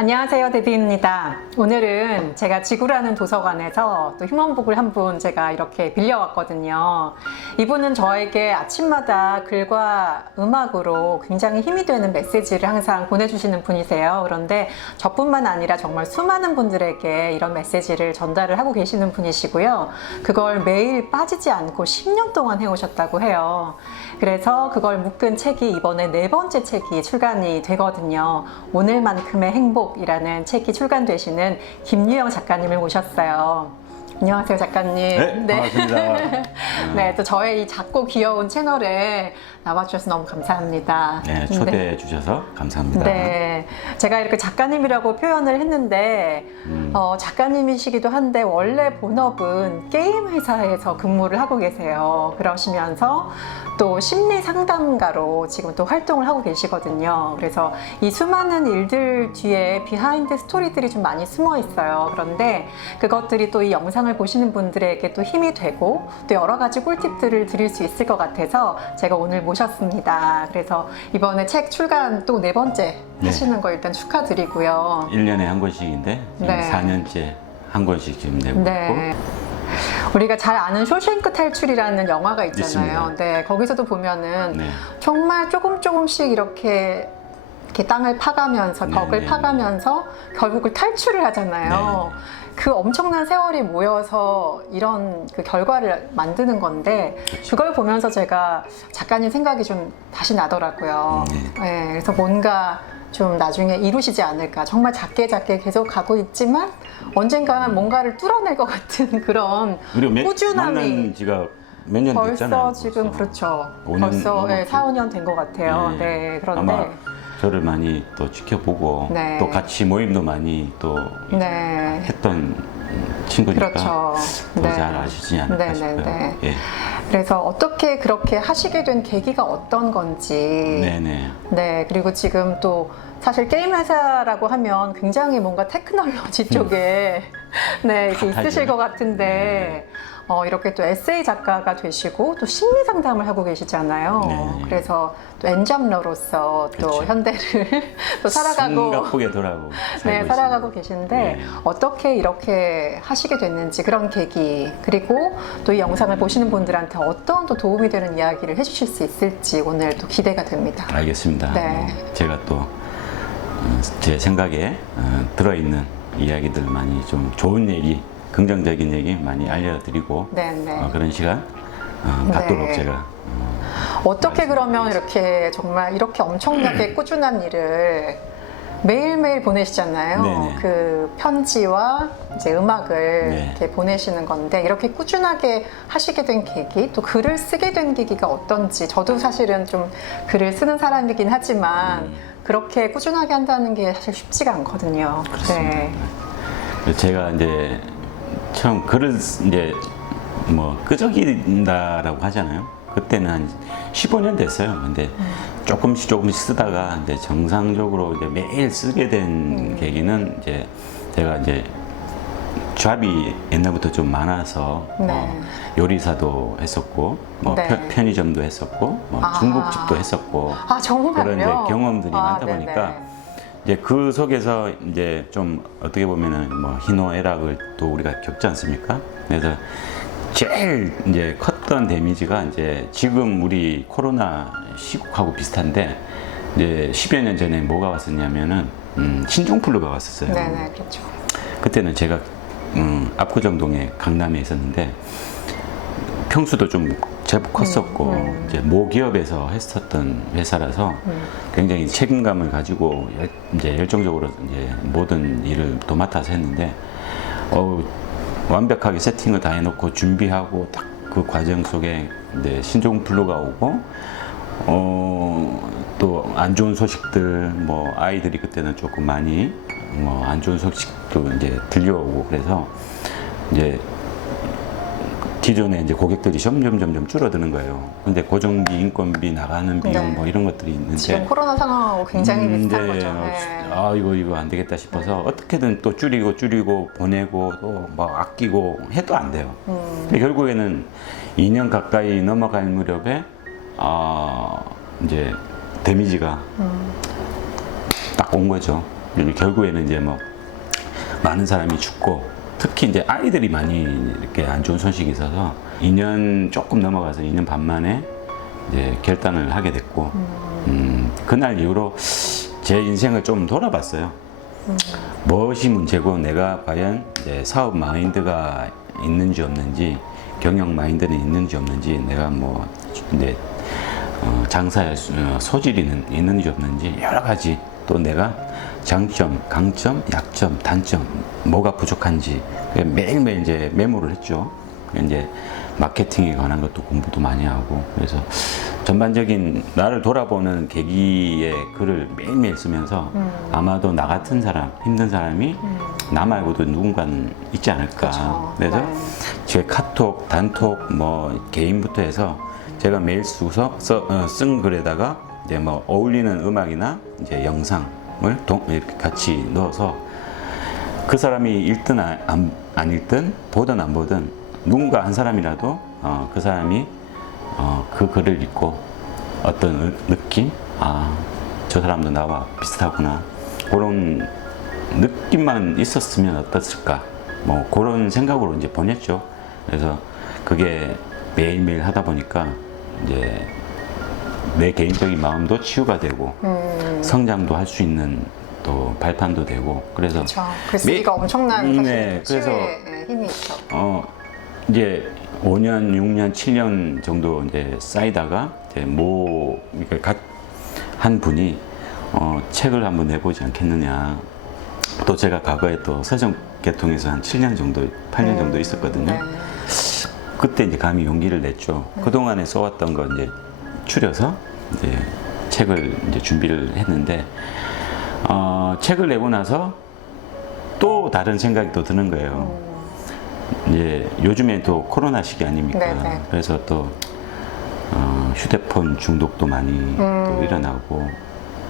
안녕하세요, 데비입니다. 오늘은 제가 지구라는 도서관에서 또 휴먼북을 한 분 제가 이렇게 빌려왔거든요. 이분은 저에게 아침마다 글과 음악으로 굉장히 힘이 되는 메시지를 항상 보내주시는 분이세요. 그런데 저뿐만 아니라 정말 수많은 분들에게 이런 메시지를 전달을 하고 계시는 분이시고요. 그걸 매일 빠지지 않고 10년 동안 해오셨다고 해요. 그래서 그걸 묶은 책이 이번에 4번째 책이 출간이 되거든요. 오늘만큼의 행복이라는 책이 출간되시는 김유영 작가님을 모셨어요. 안녕하세요, 작가님. 네, 반갑습니다. 네, 또 저의 이 작고 귀여운 채널에 나와주셔서 너무 감사합니다. 네, 초대해 주셔서 감사합니다. 네, 제가 이렇게 작가님이라고 표현을 했는데 작가님이시기도 한데 원래 본업은 게임 회사에서 근무를 하고 계세요. 그러시면서 또 심리 상담가로 지금 또 활동을 하고 계시거든요. 그래서 이 수많은 일들 뒤에 비하인드 스토리들이 좀 많이 숨어 있어요. 그런데 그것들이 또 이 영상을 보시는 분들에게 또 힘이 되고 또 여러 가지 꿀팁들을 드릴 수 있을 것 같아서 제가 오늘 모셨습니다. 그래서 이번에 책 출간 또 4번째 하시는 거 일단 축하드리고요. 1년에 한 권씩인데 지금 네. 4년째 한 권씩 지금 내고 네. 있고. 우리가 잘 아는 쇼생크 탈출이라는 영화가 있잖아요. 있습니다. 네, 거기서도 보면은 네. 정말 조금씩 이렇게 땅을 파가면서 벽을 네. 파가면서 결국을 탈출을 하잖아요. 그 엄청난 세월이 모여서 이런 그 결과를 만드는 건데 그걸 보면서 제가 작가님 생각이 좀 다시 나더라고요. 네, 그래서 뭔가 좀 나중에 이루시지 않을까. 정말 작게 계속 가고 있지만 언젠가는 뭔가를 뚫어낼 것 같은 그런 우리 꾸준함이 만난 지가 몇 년 됐잖아요. 벌써 지금 그렇죠. 5년 벌써 넘었죠. 4, 5년 된 것 같아요. 네. 네, 그런데 아마 저를 많이 또 지켜보고 네. 또 같이 모임도 많이 또 네. 했던 친구니까 그렇죠. 더 네. 잘 아시지 않을까 네, 싶어요. 네. 예. 그래서 어떻게 그렇게 하시게 된 계기가 어떤 건지. 네네. 네, 그리고 지금 또 사실 게임 회사라고 하면 굉장히 뭔가 테크놀로지 쪽에 네, 이렇게 핫하죠. 있으실 것 같은데 이렇게 또 에세이 작가가 되시고 또 심리 상담을 하고 계시잖아요. 네. 그래서 또 엔잡러로서 또 그렇죠. 현대를 또 살아가고 숨가쁘게 돌아가고 네, 살고 살아가고 있습니다. 계신데 네. 어떻게 이렇게 하시게 됐는지 그런 계기 그리고 또 이 영상을 보시는 분들한테 어떤 또 도움이 되는 이야기를 해주실 수 있을지 오늘 또 기대가 됩니다. 알겠습니다. 네. 제가 또 제 생각에 들어있는 이야기들 많이 좀 좋은 얘기, 긍정적인 얘기 많이 알려드리고 네, 네. 그런 시간 갖도록 네. 제가 어떻게 그러면 이렇게 정말 이렇게 엄청나게 꾸준한 일을 매일매일 보내시잖아요. 네네. 그 편지와 이제 음악을 네. 이렇게 보내시는 건데 이렇게 꾸준하게 하시게 된 계기, 또 글을 쓰게 된 계기가 어떤지 저도 사실은 좀 글을 쓰는 사람이긴 하지만 그렇게 꾸준하게 한다는 게 사실 쉽지가 않거든요. 그렇습니다. 네. 제가 이제 처음 글을 이제 뭐 끄적인다라고 하잖아요. 그때는 한 15년 됐어요. 근데 조금씩 쓰다가 이제 정상적으로 이제 매일 쓰게 된 계기는 이제 제가 이제 잡이 옛날부터 좀 많아서 네. 요리사도 했었고 뭐 네. 편의점도 했었고 뭐 중국집도 했었고 아, 정말요? 그런 이제 경험들이 많다 네네. 보니까 이제 그 속에서 이제 좀 어떻게 보면은 뭐 희노애락을 또 우리가 겪지 않습니까? 그래서 제일 이제 컸던 데미지가 이제 지금 우리 코로나 시국하고 비슷한데 이제 10여 년 전에 뭐가 왔었냐면은 신종플루가 왔었어요. 네네, 그렇죠. 그때는 제가 압구정동에 강남에 있었는데 평수도 좀 제법 컸었고 이제 모기업에서 했었던 회사라서 굉장히 책임감을 가지고 이제 열정적으로 이제 모든 일을 도맡아서 했는데 완벽하게 세팅을 다 해놓고 준비하고 딱 그 과정 속에 이제 신종플루가 오고 또 안 좋은 소식들 뭐 아이들이 그때는 조금 많이 뭐 안 좋은 소식도 이제 들려오고 그래서 이제 기존에 이제 고객들이 점점 줄어드는 거예요. 근데 고정비, 인건비 나가는 비용 네. 뭐 이런 것들이 있는데 지금 코로나 상황하고 굉장히 비슷한 거죠. 아 이거 안 되겠다 싶어서 어떻게든 또 줄이고 보내고 또 뭐 아끼고 해도 안 돼요. 근데 결국에는 2년 가까이 넘어갈 무렵에 이제 데미지가 딱 온 거죠. 결국에는 이제 뭐 많은 사람이 죽고 특히 이제 아이들이 많이 이렇게 안 좋은 소식이 있어서 2년 조금 넘어가서 2년 반 만에 이제 결단을 하게 됐고 그날 이후로 제 인생을 좀 돌아봤어요. 무엇이 문제고 내가 과연 이제 사업 마인드가 있는지 없는지 경영 마인드는 있는지 없는지 내가 뭐 이제 장사의 소질이 있는지 없는지 여러 가지 또 내가 장점, 강점, 약점, 단점 뭐가 부족한지 매일매일 이제 메모를 했죠. 이제 마케팅에 관한 것도 공부도 많이 하고 그래서 전반적인 나를 돌아보는 계기의 글을 매일매일 쓰면서 아마도 나 같은 사람, 힘든 사람이 나 말고도 누군가는 있지 않을까. 그쵸. 그래서 네. 제 카톡, 단톡, 뭐 개인부터 해서 제가 매일 쓴 글에다가 이제 뭐 어울리는 음악이나 이제 영상을 이렇게 같이 넣어서 그 사람이 읽든 안 읽든 보든 안 보든 누군가 한 사람이라도 그 사람이 그 글을 읽고 어떤 느낌? 아, 저 사람도 나와 비슷하구나. 그런 느낌만 있었으면 어땠을까? 뭐 그런 생각으로 이제 보냈죠. 그래서 그게 매일매일 하다 보니까 이제 내 개인적인 마음도 치유가 되고 성장도 할 수 있는 또 발판도 되고 그래서 그렇죠. 글쓰기가 엄청난 사실 네, 그래서 치유의 힘이 있죠. 이제 5년, 6년, 7년 정도 이제 쌓이다가 이제 한 분이 책을 한번 내보지 않겠느냐. 또 제가 과거에 또 서점 개통해서 한 7년 정도, 8년 정도 있었거든요. 네. 그때 이제 감히 용기를 냈죠. 그동안에 써왔던 거 이제 추려서 이제 책을 이제 준비를 했는데, 책을 내고 나서 또 다른 생각이 또 드는 거예요. 이제 요즘에 또 코로나 시기 아닙니까? 네네. 그래서 또 휴대폰 중독도 많이 또 일어나고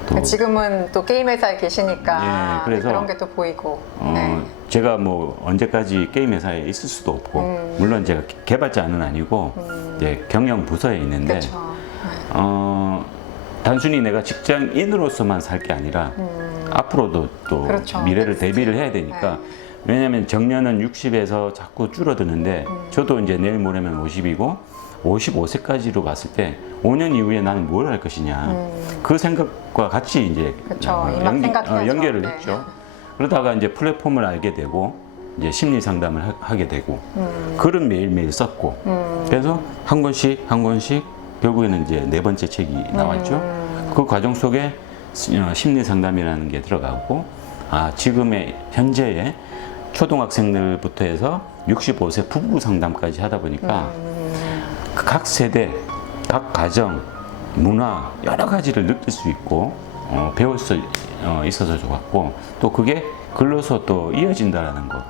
또 지금은 또 게임 회사에 계시니까 예, 그래서 그런 게 또 보이고. 네. 제가 뭐 언제까지 게임 회사에 있을 수도 없고 물론 제가 개발자는 아니고 이제 경영 부서에 있는데 그렇죠. 단순히 내가 직장인으로서만 살 게 아니라 앞으로도 또 그렇죠. 미래를 대비를 해야 되니까 왜냐하면 정년은 60에서 자꾸 줄어드는데 저도 이제 내일 모레면 50이고 55세까지로 봤을 때 5년 이후에 나는 뭘 할 것이냐 그 생각과 같이 이제 그렇죠. 이만 생각해야죠. 연결을 네. 했죠. 그러다가 이제 플랫폼을 알게 되고 이제 심리 상담을 하게 되고 글은 매일매일 썼고 그래서 한 권씩 결국에는 이제 4번째 책이 나왔죠. 그 과정 속에 심리 상담이라는 게 들어가고 지금의 현재의 초등학생들부터 해서 65세 부부 상담까지 하다 보니까 각 세대, 각 가정, 문화 여러 가지를 느낄 수 있고 배울 수 있어서 좋았고 또 그게 글로서 또 이어진다라는 거.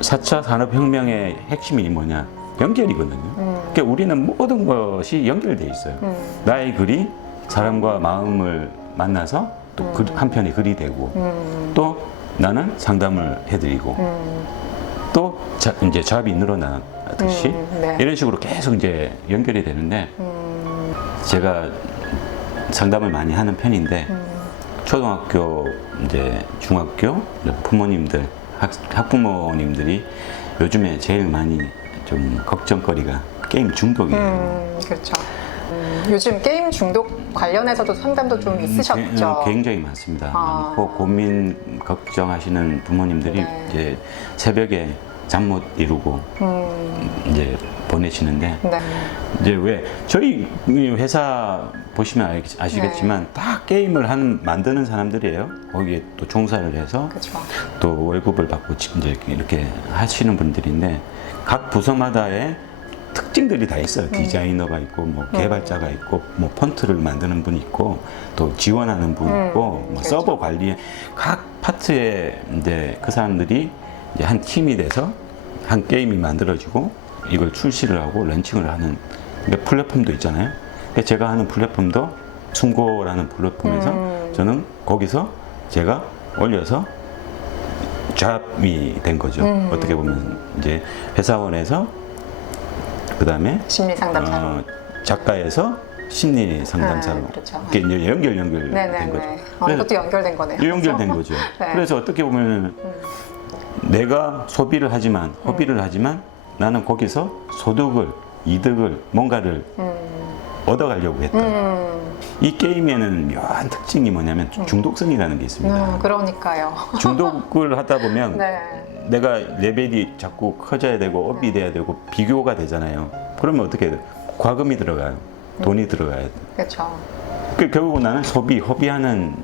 4차 산업혁명의 핵심이 뭐냐? 연결이거든요. 그러니까 우리는 모든 것이 연결돼 있어요. 나의 글이 사람과 마음을 만나서 또 한 편의 글이 되고 또 나는 상담을 해드리고 또 이제 잡이 늘어나듯이 네. 이런 식으로 계속 이제 연결이 되는데 제가 상담을 많이 하는 편인데 초등학교 이제 중학교 부모님들 학부모님들이 요즘에 제일 많이 좀 걱정거리가 게임 중독이에요. 그렇죠. 요즘 게임 중독 관련해서도 상담도 좀 있으셨죠? 굉장히 많습니다. 아. 많고 고민 걱정하시는 부모님들이 네. 이제 새벽에 잠 못 이루고 이제 보내시는데 네. 이제 왜 저희 회사 보시면 아시겠지만 다 게임을 만드는 사람들이에요. 거기에 또 종사를 해서 그렇죠. 또 월급을 받고 이제 이렇게 하시는 분들인데 각 부서마다의 특징들이 다 있어요. 디자이너가 있고, 뭐 개발자가 있고, 뭐 폰트를 만드는 분이 있고, 또 지원하는 분이 있고, 뭐 그렇죠. 서버 관리 각 파트에 이제 그 사람들이 이제 한 팀이 돼서 한 게임이 만들어지고 이걸 출시를 하고 런칭을 하는 그러니까 플랫폼도 있잖아요. 그러니까 제가 하는 플랫폼도 숨고라는 플랫폼에서 저는 거기서 제가 올려서 잡이 된 거죠. 어떻게 보면 이제 회사원에서 그 다음에 심리 상담사. 작가에서 심리 상담사로 그렇죠. 이게 이제 연결된 거죠. 네네네. 그래서 이것도 연결된 거네요. 연결된 거죠. 네. 그래서 어떻게 보면 내가 소비를 하지만 허비를 하지만 나는 거기서 소득을 이득을 뭔가를 얻어가려고 했다. 이 게임에는 묘한 특징이 뭐냐면 중독성이라는 게 있습니다. 그러니까요. 중독을 하다 보면 네. 내가 레벨이 자꾸 커져야 되고 업이 돼야 되고 비교가 되잖아요. 그러면 어떻게 돼요? 과금이 들어가요. 돈이 들어가야 돼. 그렇죠. 결국은 나는 소비, 허비하는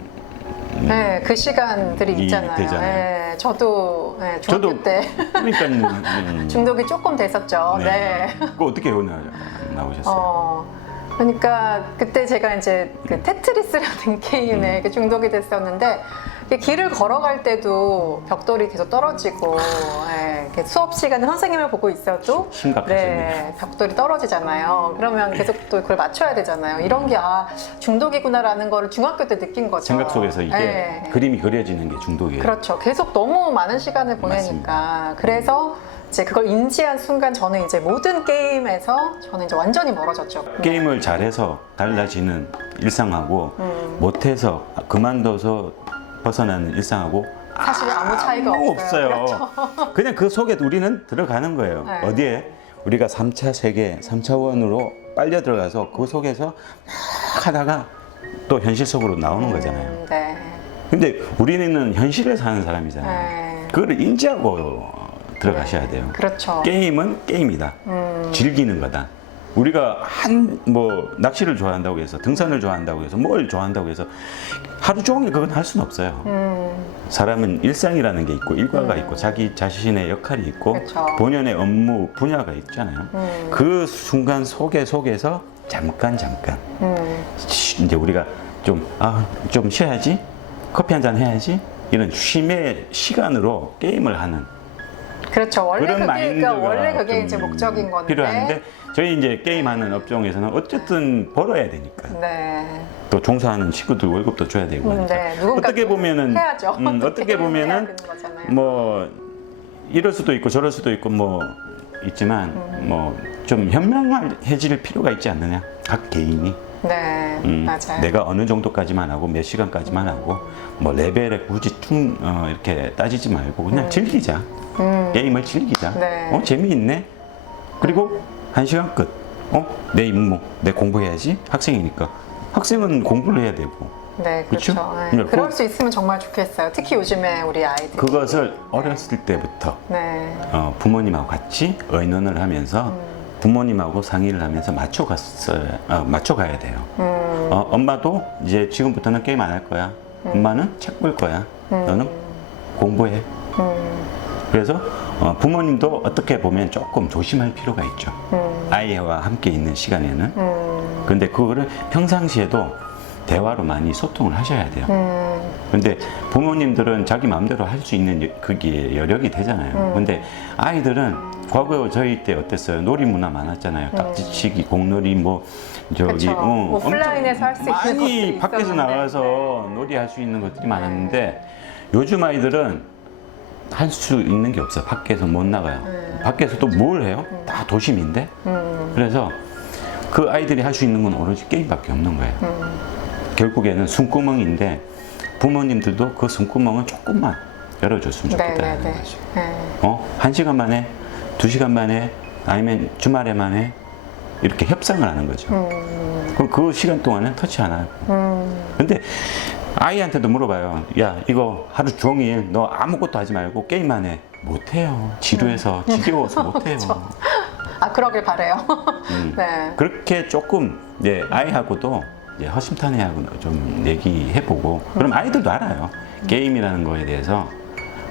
네, 그 시간들이 이 있잖아요. 되잖아요. 네, 저도 네, 중학교 저도 때 그러니까 중독이 조금 됐었죠. 네. 그거 어떻게 나오셨어요? 그러니까 그때 제가 이제 그 테트리스라는 게임에 이렇게 중독이 됐었는데 이게 길을 걸어갈 때도 벽돌이 계속 떨어지고 이렇게 수업 시간에 선생님을 보고 있어도 심각하시네요. 벽돌이 떨어지잖아요. 그러면 계속 또 그걸 맞춰야 되잖아요. 이런 게 중독이구나라는 거를 중학교 때 느낀 거죠. 생각 속에서 이게 네. 그림이 그려지는 게 중독이에요. 그렇죠. 계속 너무 많은 시간을 보내니까. 맞습니다. 그래서 이제 그걸 인지한 순간 저는 이제 모든 게임에서 저는 이제 완전히 멀어졌죠. 게임을 잘해서 달라지는 일상하고 못해서 그만둬서 벗어나는 일상하고 사실 아무 차이가 없어요. 그렇죠. 그냥 그 속에 우리는 들어가는 거예요. 네. 어디에? 우리가 3차 세계, 3차원으로 빨려 들어가서 그 속에서 막 하다가 또 현실 속으로 나오는 거잖아요. 네. 근데 우리는 현실을 사는 사람이잖아요. 네. 그거를 인지하고 들어가셔야 돼요. 그렇죠. 게임은 게임이다. 즐기는 거다. 우리가 낚시를 좋아한다고 해서 등산을 좋아한다고 해서 뭘 좋아한다고 해서 하루 종일 그건 할 수는 없어요. 사람은 일상이라는 게 있고 일과가 있고 자기 자신의 역할이 있고 그쵸. 본연의 업무 분야가 있잖아요. 그 순간 속에서 잠깐 이제 우리가 좀 쉬어야지, 커피 한잔 해야지, 이런 쉼의 시간으로 게임을 하는 그렇죠. 원래 그런 그게 마인드가 이제 좀 목적인 건데. 필요한데 저희 이제 게임하는 업종에서는 어쨌든 벌어야 되니까 네. 또 종사하는 친구들 월급도 줘야 되고 하니까 네. 누군가 어떻게 보면은 해야죠. 어떻게 해야 보면은 되는 거잖아요. 뭐 이럴 수도 있고 저럴 수도 있고 뭐 있지만 뭐 좀 현명해질 필요가 있지 않느냐 각 개인이. 네. 맞아요. 내가 어느 정도까지만 하고 몇 시간까지만 하고 뭐 레벨에 굳이 이렇게 따지지 말고 그냥 즐기자. 게임을 즐기자. 네. 재미있네. 그리고 1시간 끝. 내 임무, 내 공부해야지. 학생이니까. 학생은 공부를 해야 되고. 네, 그쵸? 그렇죠. 네. 그러니까 그럴 수 있으면 정말 좋겠어요. 특히 요즘에 우리 아이들. 그것을 어렸을 때부터 네. 부모님하고 같이 의논을 하면서 부모님하고 상의를 하면서 맞춰가야 돼요. 엄마도 이제 지금부터는 게임 안 할 거야. 엄마는 책 볼 거야. 너는 공부해. 그래서 부모님도 어떻게 보면 조금 조심할 필요가 있죠. 아이와 함께 있는 시간에는. 그런데 그거를 평상시에도 대화로 많이 소통을 하셔야 돼요. 근데 부모님들은 자기 마음대로 할 수 있는 그게 여력이 되잖아요. 근데 아이들은 과거 저희 때 어땠어요? 놀이 문화 많았잖아요. 딱지치기, 공놀이 저기 오프라인에서 할 수 있는 많이 것들이 밖에서 있었는데. 나가서 놀이 할 수 있는 것들이 많았는데 요즘 아이들은 할 수 있는 게 없어요. 밖에서 못 나가요. 밖에서 또 뭘 해요? 다 도심인데. 그래서 그 아이들이 할 수 있는 건 오로지 게임밖에 없는 거예요. 결국에는 숨구멍인데 부모님들도 그 숨구멍을 조금만 열어줬으면 좋겠다는 거죠. 1시간 만에, 2시간 만에, 아니면 주말에 만에 이렇게 협상을 하는 거죠. 그럼 그 시간 동안은 터치 안 하고. 근데 아이한테도 물어봐요. 야, 이거 하루 종일 너 아무것도 하지 말고 게임만 해. 못해요. 지루해서, 지겨워서 못해요. 그러길 바래요. 네. 그렇게 조금 아이하고도 허심탄회하고 좀 얘기해보고 그럼 아이들도 알아요. 게임이라는 거에 대해서.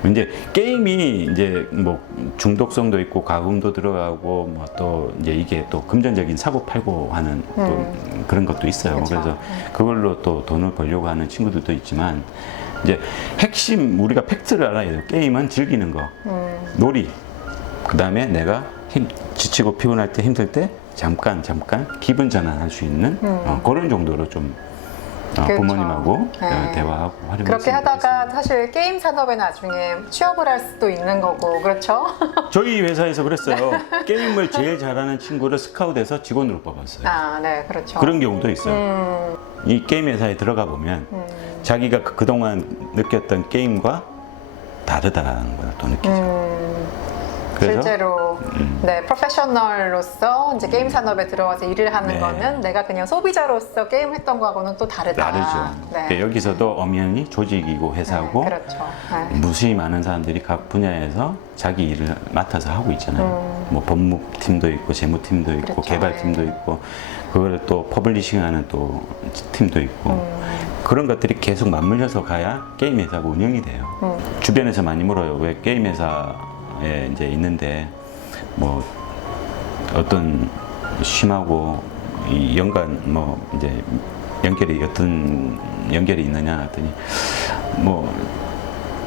이제 게임이 이제 뭐 중독성도 있고 가금도 들어가고 뭐 또 이제 이게 또 금전적인 사고 팔고 하는 또 그런 것도 있어요. 그쵸. 그래서 그걸로 또 돈을 벌려고 하는 친구들도 있지만 이제 핵심 우리가 팩트를 알아야 돼요. 게임은 즐기는 거, 놀이. 그 다음에 내가 지치고 피곤할 때 힘들 때 잠깐 기분 전환할 수 있는 그런 정도로 좀 그렇죠. 부모님하고 네. 대화하고 활용할 그렇게 수 하다가 있겠습니다. 사실 게임 산업에 나중에 취업을 할 수도 있는 거고 그렇죠? 저희 회사에서 그랬어요. 게임을 제일 잘하는 친구를 스카웃해서 직원으로 뽑았어요. 아, 네, 그렇죠. 그런 경우도 있어요. 이 게임 회사에 들어가 보면 자기가 그동안 느꼈던 게임과 다르다는 걸 또 느끼죠. 그래서 실제로 네, 프로페셔널로서 이제 게임 산업에 들어와서 일을 하는 네. 거는 내가 그냥 소비자로서 게임 했던 거하고는 또 다르다. 다르죠. 네. 여기서도 엄연히 조직이고 회사고 네, 그렇죠. 네. 무수히 많은 사람들이 각 분야에서 자기 일을 맡아서 하고 있잖아요. 뭐 법무팀도 있고 재무팀도 있고 그렇죠. 개발팀도 있고 그걸 또 퍼블리싱하는 또 팀도 있고 그런 것들이 계속 맞물려서 가야 게임 회사가 운영이 돼요. 주변에서 많이 물어요. 왜 게임 회사에 이제 있는데 뭐 어떤 쉼하고 이 연관 뭐 이제 연결이 어떤 연결이 있느냐 했더니 뭐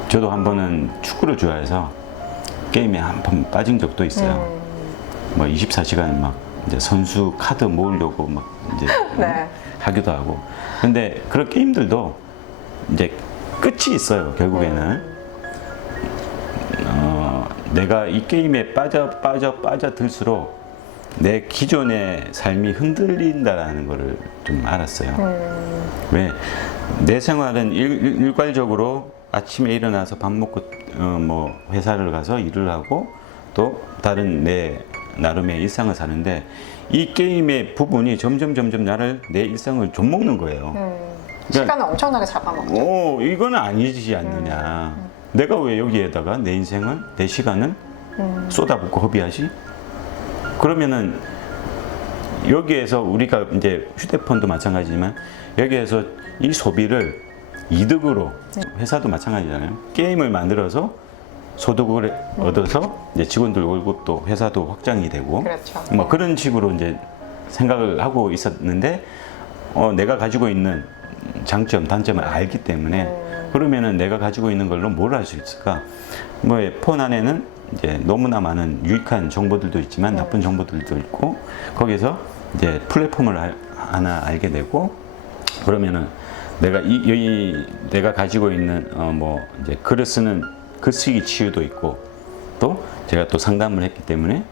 저도 한 번은 축구를 좋아해서 게임에 한 번 빠진 적도 있어요. 뭐 24시간 막 이제 선수 카드 모으려고 막 이제 네. 하기도 하고. 근데 그런 게임들도 이제 끝이 있어요. 결국에는 내가 이 게임에 빠져들수록 내 기존의 삶이 흔들린다라는 거를 좀 알았어요. 왜? 내 생활은 일괄적으로 아침에 일어나서 밥 먹고 뭐 회사를 가서 일을 하고 또 다른 내 나름의 일상을 사는데 이 게임의 부분이 점점 나를 내 일상을 좀 먹는 거예요. 시간을 엄청나게 잡아먹죠. 이거는 아니지 않느냐. 내가 왜 여기에다가 내 인생을, 내 시간을 쏟아붓고 허비하지? 그러면은 여기에서 우리가 이제 휴대폰도 마찬가지지만 여기에서 이 소비를 이득으로 회사도 마찬가지잖아요. 게임을 만들어서 소득을 얻어서 이제 직원들 월급도 회사도 확장이 되고 그렇죠. 뭐 그런 식으로 이제 생각을 하고 있었는데 내가 가지고 있는 장점, 단점을 알기 때문에 그러면은 내가 가지고 있는 걸로 뭘 할 수 있을까? 뭐 폰 안에는 이제 너무나 많은 유익한 정보들도 있지만 나쁜 정보들도 있고 거기서 이제 플랫폼을 하나 알게 되고 그러면은 내가 내가 가지고 있는 뭐 이제 글쓰기 치유도 있고 또 제가 또 상담을 했기 때문에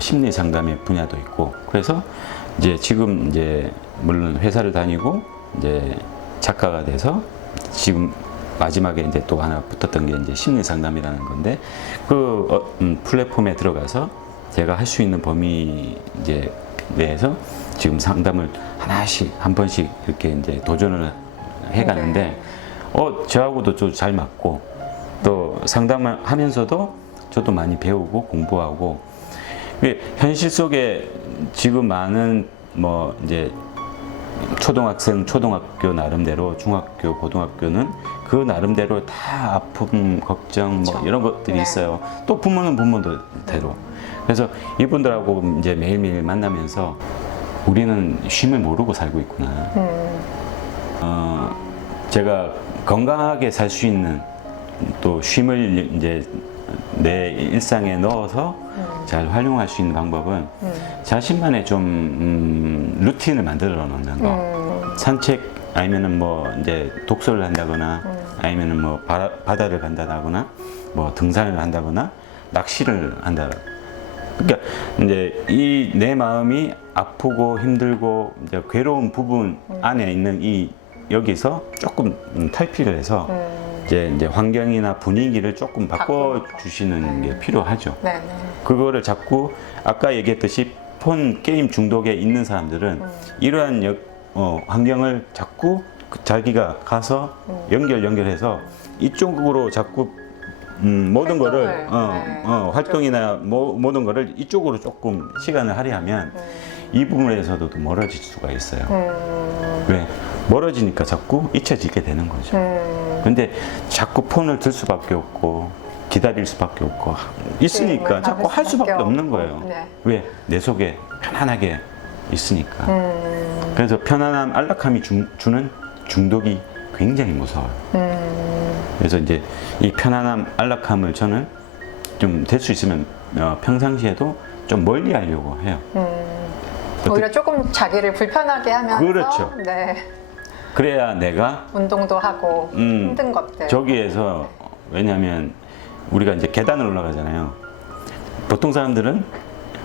심리 상담의 분야도 있고 그래서 이제 지금 이제 물론 회사를 다니고 이제 작가가 돼서 지금 마지막에 이제 또 하나 붙었던 게 이제 심리 상담이라는 건데 그 플랫폼에 들어가서 제가 할 수 있는 범위 이제 내에서 지금 상담을 하나씩 한 번씩 이렇게 이제 도전을 해가는데 저하고도 좀 잘 맞고 또 상담을 하면서도 저도 많이 배우고 공부하고 현실 속에 지금 많은 뭐 이제 초등학교 나름대로 중학교, 고등학교는 그 나름대로 다 아픔, 걱정 뭐 그렇죠. 이런 것들이 네. 있어요. 또 부모는 부모대로. 그래서 이분들하고 이제 매일매일 만나면서 우리는 쉼을 모르고 살고 있구나. 제가 건강하게 살 수 있는 또 쉼을 이제 내 일상에 넣어서 잘 활용할 수 있는 방법은 자신만의 좀 루틴을 만들어 놓는 거. 산책 아니면은 뭐 이제 독서를 한다거나 아니면은 뭐 바다를 간다거나 뭐 등산을 한다거나 낚시를 한다. 그러니까 이제 이 내 마음이 아프고 힘들고 이제 괴로운 부분 안에 있는 이 여기서 조금 탈피를 해서 이제 환경이나 분위기를 조금 바꿔 주시는 게 필요하죠. 네. 그거를 자꾸 아까 얘기했듯이 폰 게임 중독에 있는 사람들은 이러한 환경을 자꾸 자기가 가서 연결해서 이쪽으로 자꾸 모든 거를 활동이나 모든 거를 이쪽으로 조금 시간을 할애하면 이 부분에서도 또 멀어질 수가 있어요. 왜? 멀어지니까 자꾸 잊혀지게 되는 거죠. 근데 자꾸 폰을 들 수밖에 없고 기다릴 수밖에 없고 있으니까 자꾸 할 수밖에 없는 거예요. 네. 왜? 내 속에 편안하게 있으니까. 그래서 편안함, 안락함이 주는 중독이 굉장히 무서워요. 그래서 이제 이 편안함, 안락함을 저는 좀 될 수 있으면 평상시에도 좀 멀리 하려고 해요. 오히려 조금 자기를 불편하게 하면서 그렇죠. 네. 그래야 내가 운동도 하고 힘든 것들. 저기에서 왜냐하면 우리가 이제 계단을 올라가잖아요. 보통 사람들은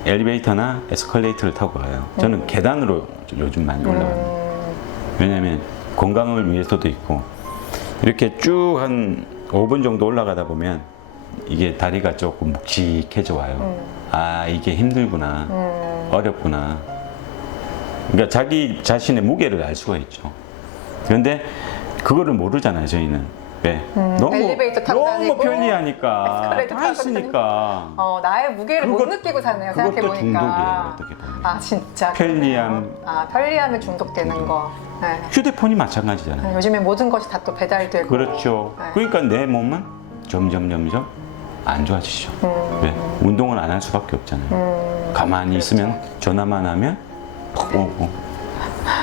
엘리베이터나 에스컬레이터를 타고 가요. 저는 계단으로 요즘 많이 올라가요. 왜냐하면 건강을 위해서도 있고 이렇게 쭉 한 5분 정도 올라가다 보면 이게 다리가 조금 묵직해져 와요. 아, 이게 힘들구나, 어렵구나. 그러니까 자기 자신의 무게를 알 수가 있죠. 그런데 그거를 모르잖아요, 저희는. 왜? 엘리베이터 타고 너무 다니고, 편리하니까, 에스컬레이터 다 타고 있으니까. 나의 무게를 못 느끼고 사네요. 그것도 생각해보니까. 중독이에요, 어떻게 보면. 아, 진짜. 편리함. 그러네요. 편리함에 중독되는 거. 네. 휴대폰이 마찬가지잖아요. 요즘에 모든 것이 다 또 배달되고. 그렇죠. 네. 그러니까 내 몸은 점점 안 좋아지죠. 왜? 운동을 안 할 수밖에 없잖아요. 가만히 있으면 전화만 하면 푹 오고.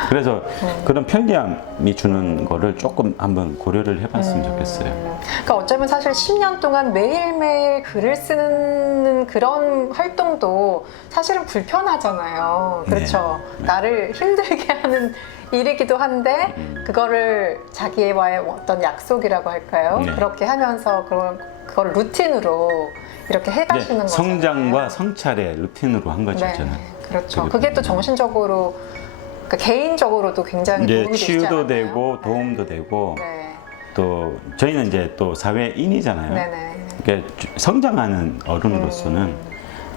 그래서 그런 편리함이 주는 거를 조금 한번 고려를 해봤으면 좋겠어요. 그러니까 어쩌면 사실 10년 동안 매일매일 글을 쓰는 그런 활동도 사실은 불편하잖아요. 그렇죠. 네. 나를 힘들게 하는 일이기도 한데 그거를 자기와의 어떤 약속이라고 할까요? 네. 그렇게 하면서 그걸 루틴으로 이렇게 해가시는 거죠. 성장과 성찰의 루틴으로 한 거죠, 네, 저는. 그렇죠. 그게 또 정신적으로, 그러니까 개인적으로 굉장히 이제 도움이 되시지 치유도 않았나요? 되고 네. 도움도 되고 네. 또 저희는 이제 또 사회인이잖아요. 네네. 그러니까 성장하는 어른으로서는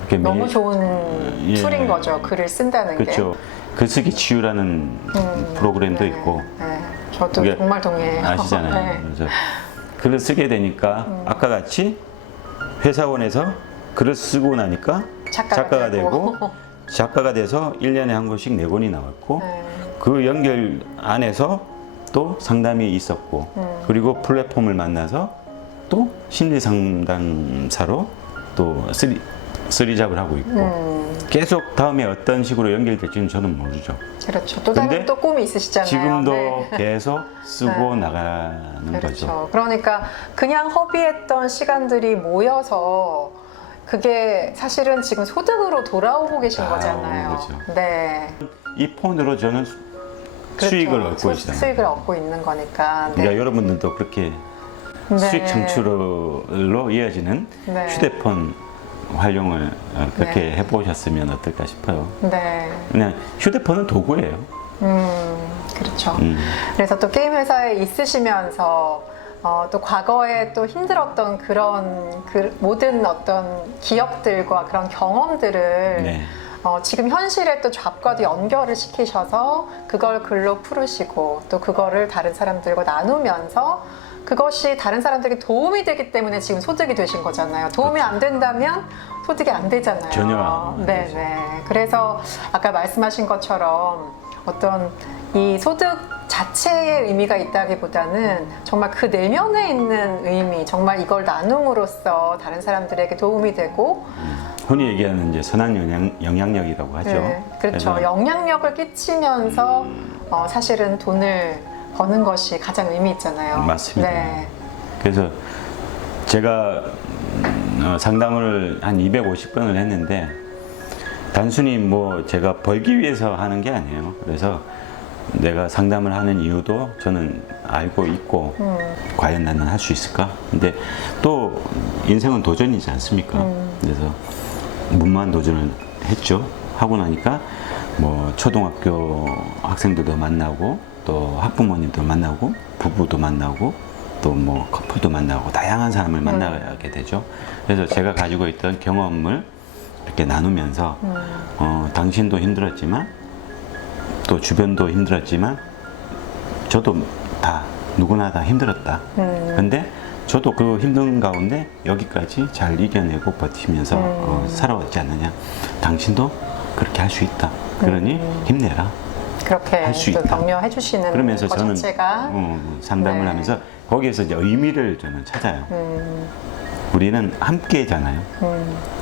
이렇게 너무 매일- 좋은 예. 툴인 거죠. 글을 쓴다는 게. 그렇죠. 글쓰기 치유라는 프로그램도 네, 있고 네. 저도 그게 정말 동의해요. 아시잖아요. 네. 그래서 글을 쓰게 되니까 아까 같이 회사원에서 글을 쓰고 나니까 작가가 되고 작가가 돼서 1년에 한 권씩 4권이 나왔고 네. 그 연결 안에서 또 상담이 있었고 그리고 플랫폼을 만나서 또 심리 상담사로 또 쓰리잡을 하고 있고 계속 다음에 어떤 식으로 연결될지는 저는 모르죠. 그렇죠. 또 다른 근데 또 꿈이 있으시잖아요. 지금도 네. 계속 쓰고 나가는 그렇죠. 거죠. 그러니까 그냥 허비했던 시간들이 모여서 그게 사실은 지금 소득으로 돌아오고 계신 거잖아요. 그렇죠. 네. 이 폰으로 저는 그렇죠. 수익을 얻고 있잖아요. 수익을 얻고 있는 거니까. 네. 그러니까 여러분들도 그렇게 네. 수익 창출로 이어지는 네. 휴대폰 활용을 그렇게 네. 해보셨으면 어떨까 싶어요. 네. 그냥 휴대폰은 도구예요. 그렇죠. 그래서 또 게임 회사에 있으시면서 또 과거에 또 힘들었던 그런 모든 어떤 기억들과 그런 경험들을 네. 지금 현실의 또 잡과도 연결을 시키셔서 그걸 글로 풀으시고 또 그거를 다른 사람들과 나누면서 그것이 다른 사람들에게 도움이 되기 때문에 지금 소득이 되신 거잖아요. 도움이 안 된다면 소득이 안 되잖아요. 전혀 안 되죠. 네네. 그래서 아까 말씀하신 것처럼 어떤 이 소득 자체의 의미가 있다기보다는 정말 그 내면에 있는 의미, 정말 이걸 나눔으로써 다른 사람들에게 도움이 되고 흔히 얘기하는 이제 선한 영향력이라고 하죠. 네, 그렇죠. 그래서 영향력을 끼치면서 사실은 돈을 버는 것이 가장 의미 있잖아요. 맞습니다. 네. 그래서 제가 상담을 한 250번을 했는데 단순히 뭐 제가 벌기 위해서 하는 게 아니에요. 그래서 내가 상담을 하는 이유도 저는 알고 있고 과연 나는 할 수 있을까? 근데 또 인생은 도전이지 않습니까? 그래서 무모한 도전을 했죠. 하고 나니까 뭐 초등학교 학생들도 만나고 또 학부모님도 만나고 부부도 만나고 또 뭐 커플도 만나고 다양한 사람을 만나게 되죠. 그래서 제가 가지고 있던 경험을 이렇게 나누면서 당신도 힘들었지만 또 주변도 힘들었지만 저도 누구나 다 힘들었다. 근데 저도 그 힘든 가운데 여기까지 잘 이겨내고 버티면서 살아왔지 않느냐. 당신도 그렇게 할 수 있다. 그러니 힘내라. 그렇게 할수 또 있다. 격려해 주시는 그러면서 것 저는 자체가 상담을 네. 하면서 거기에서 이제 의미를 저는 찾아요. 우리는 함께잖아요.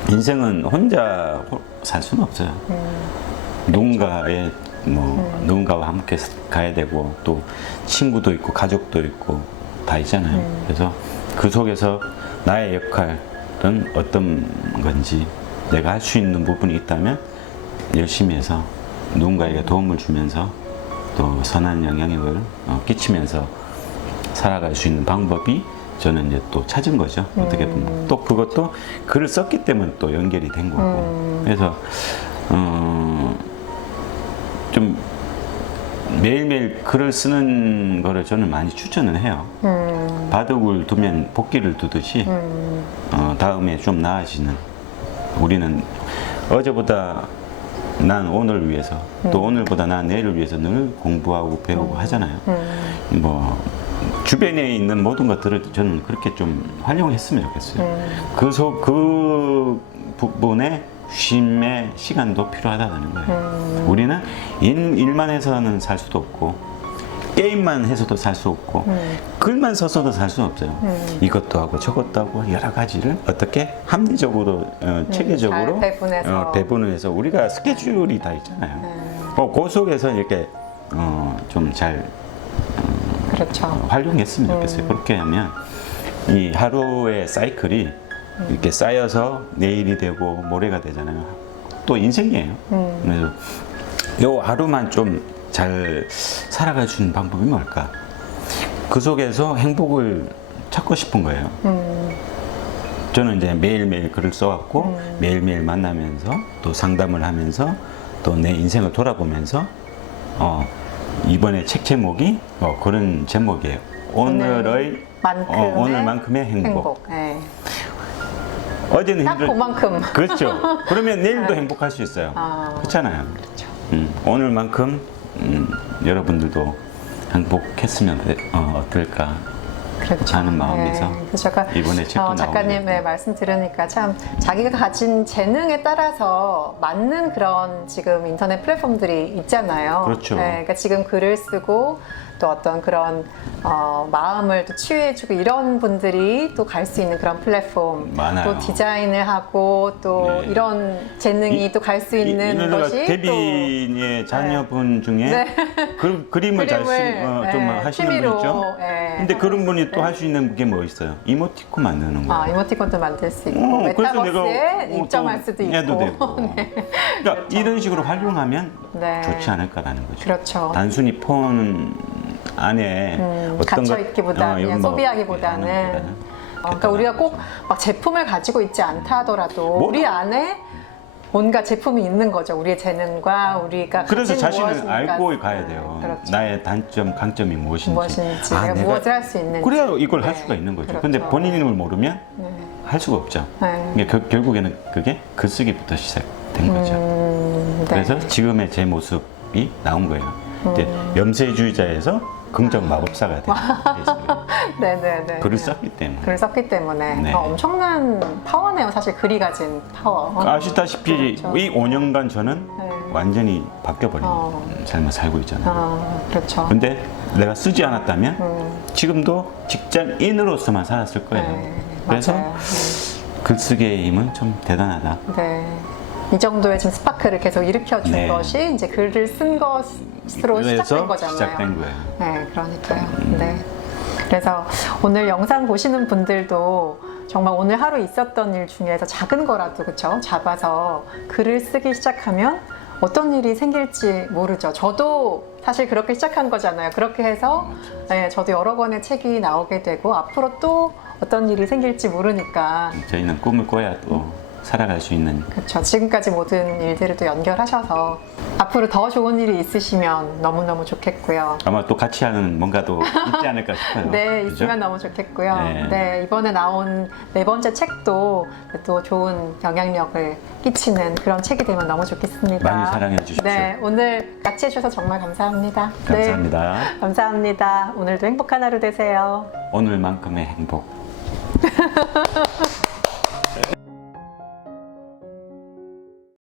인생은 혼자 살 수는 없어요. 누군가의 누군가와 함께 가야 되고 또 친구도 있고 가족도 있고 다 있잖아요. 그래서 그 속에서 나의 역할은 어떤 건지 내가 할 수 있는 부분이 있다면 열심히 해서 누군가에게 도움을 주면서 또 선한 영향력을 끼치면서 살아갈 수 있는 방법이 저는 이제 또 찾은 거죠. 어떻게 보면 또 그것도 글을 썼기 때문에 또 연결이 된 거고. 그래서 좀 매일매일 글을 쓰는 거를 저는 많이 추천을 해요. 바둑을 두면 복기를 두듯이 다음에 좀 나아지는, 우리는 어제보다 난 오늘을 위해서 또 오늘보다 난 내일을 위해서 늘 공부하고 배우고 하잖아요. 뭐 주변에 있는 모든 것들을 저는 그렇게 좀 활용했으면 좋겠어요. 그 부분에 쉼의 시간도 필요하다는 거예요. 우리는 일만 해서는 살 수도 없고 게임만 해서도 살 수 없고 글만 써서도 살 수는 없어요. 이것도 하고 저것도 하고 여러 가지를 어떻게 합리적으로 체계적으로 잘 배분을 해서 우리가 스케줄이 다 있잖아요. 그 속에서 이렇게 좀 잘 그렇죠. 활용했으면 좋겠어요. 그렇게 하면 이 하루의 사이클이 이렇게 쌓여서 내일이 되고 모레가 되잖아요. 또 인생이에요. 그래서 요 하루만 좀 잘 살아갈 수 있는 방법이 뭘까? 그 속에서 행복을 찾고 싶은 거예요. 저는 이제 매일매일 글을 써왔고 매일매일 만나면서 또 상담을 하면서 또 내 인생을 돌아보면서 이번에 책 제목이 그런 제목이에요. 오늘만큼의 행복. 네. 어제는 딱 그만큼. 그렇죠. 그러면 내일도 행복할 수 있어요. 그렇잖아요. 그렇죠. 오늘만큼 여러분들도 행복했으면 어떨까 그렇죠. 하는 마음에서 그래서 제가 이번에 책도 작가님의 말씀 들으니까 참 자기가 가진 재능에 따라서 맞는 그런 지금 인터넷 플랫폼들이 있잖아요. 그렇죠. 그러니까 지금 글을 쓰고 또 어떤 그런 마음을 또 치유해주고 이런 분들이 또 갈 수 있는 그런 플랫폼, 많아요. 또 디자인을 하고 또 네. 이런 재능이 또 갈 수 있는 것이 데빈의 자녀분 중에 그림을 좀 하시는 분 취미로, 있죠. 근데 그런 분이 또 할 수 있는 게 뭐 있어요? 이모티콘 만드는 거. 이모티콘도 만들 수 있고 그래서 메타버스에 내가 입점할 또 수도 해도 있고. 되고. 그러니까 이런 식으로 활용하면 네. 좋지 않을까라는 거죠. 그렇죠. 단순히 폰 안에 어떤 갇혀 있기보다 그냥 소비하기보다는 그러니까 우리가 꼭 막 제품을 가지고 있지 않다 하더라도 우리 안에 뭔가 제품이 있는 거죠. 우리의 재능과 우리가 그래서 가진 자신을 무엇인가. 알고 가야 돼요. 그렇죠. 나의 단점, 강점이 무엇인지. 내가 무엇을 할 수 있는지. 그래야 이걸 할 수가 있는 거죠. 그렇죠. 근데 본인을 모르면 할 수가 없죠. 그러니까 결국에는 그게 글쓰기부터 시작된 거죠. 그래서 지금의 제 모습이 나온 거예요. 이제 염세주의자에서 긍정 마법사가 된 거예요. 네네네. 글을 썼기 때문에. 글을 썼기 때문에 네. 엄청난 파워네요. 사실 글이 가진 파워. 아시다시피 그렇죠. 이 5년간 저는 완전히 바뀌어버린 삶을 살고 있잖아요. 그렇죠. 근데 내가 쓰지 않았다면 지금도 직장인으로서만 살았을 거예요. 그래서 맞아요. 글쓰기의 힘은 좀 대단하다. 네. 이 정도의 지금 스파크를 계속 일으켜준 네. 것이 이제 글을 쓴 것으로 시작된 거잖아요. 시작된 거예요. 네, 그러니까요. 네. 그래서 오늘 영상 보시는 분들도 정말 오늘 하루 있었던 일 중에서 작은 거라도 그쵸? 잡아서 글을 쓰기 시작하면 어떤 일이 생길지 모르죠. 저도 사실 그렇게 시작한 거잖아요. 그렇게 해서 네, 저도 여러 권의 책이 나오게 되고 앞으로 또 어떤 일이 생길지 모르니까 저희는 꿈을 꿔야 또 살아갈 수 있는. 그렇죠. 지금까지 모든 일들을 또 연결하셔서 앞으로 더 좋은 일이 있으시면 너무너무 좋겠고요. 아마 또 같이 하는 뭔가도 있지 않을까 싶어요. 네, 그죠? 있으면 너무 좋겠고요. 네. 네, 이번에 나온 네 번째 책도 또 좋은 영향력을 끼치는 그런 책이 되면 너무 좋겠습니다. 많이 사랑해 주십시오. 네, 오늘 같이 해주셔서 정말 감사합니다. 감사합니다. 네, 감사합니다. 오늘도 행복한 하루 되세요. 오늘만큼의 행복.